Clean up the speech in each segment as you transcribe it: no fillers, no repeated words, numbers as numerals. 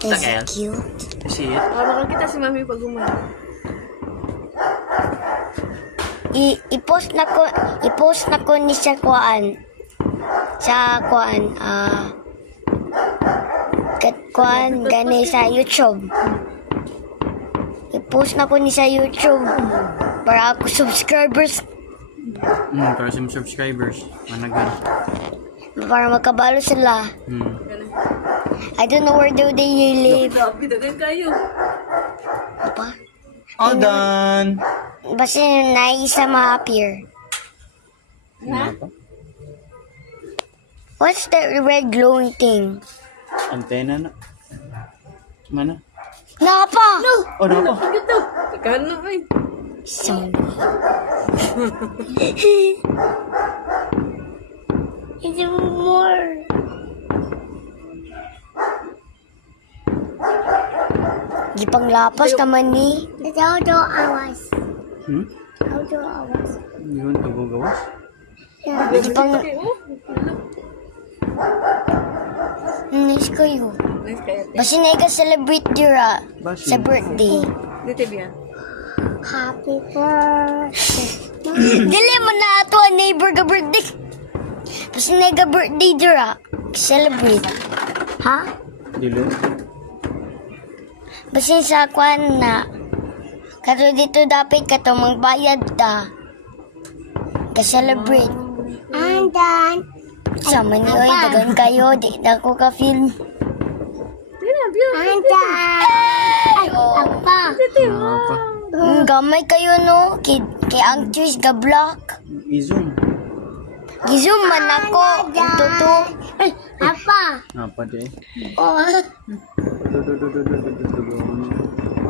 Is it cute? You see it? Baka kita si Mami pag gumana. I-post na ko ni sa kuan gani sa YouTube. I-post na ko ni sa YouTube para ako subscribers, Para sa subscribers. Managan. para makabalo sila. I don't know where do they live. Grabe, dagan kayo. Apa? All done. Basta naisa ma-appear. Ha? What's that red glowing thing? Antena na. Mana? Napa! Oh, nako. Ito. Kano ay. So it's more. Gipang lapas naman ni. How do awas? How do awas? Yun, pagagawas. Yeah, gipang Oh, nice kayo. nice kayo. Basta na celebrate dira Basi. sa birthday. Dito biya. Happy birthday. Dili mo na ato ang neighbor ka birthday. Basta na birthday dira. Celebrate. Ha? Dilo. Basta sa kwan na. Kato dito dapat kato magbayad ta. Ka-celebrate. I'm done. Sama ni oy, dagan kayo. Di na ko ka-film. Dito biya. I'm done. Apa? Apa? Gamay kayo no. Kay ang choice ga block. I-zoom. Gizum man ako. Tuto. Apa? Apa deh? Oh.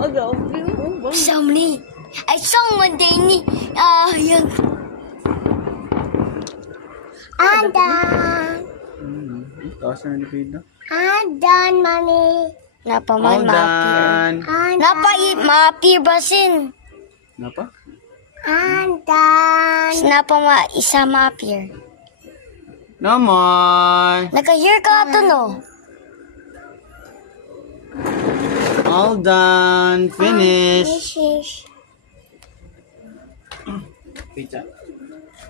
Oh, grabe. Oh, bang. Samli. Ay, song man din ni. Yan. I'm done. Taas na nilipid na. I'm done, mami. Napa All man done. Napa ma-appear basin. Napa? I'm done. Napa isa ma-appear. Naman. Naka-hear ka ito, no? All done. Finish. Fish. Pizza.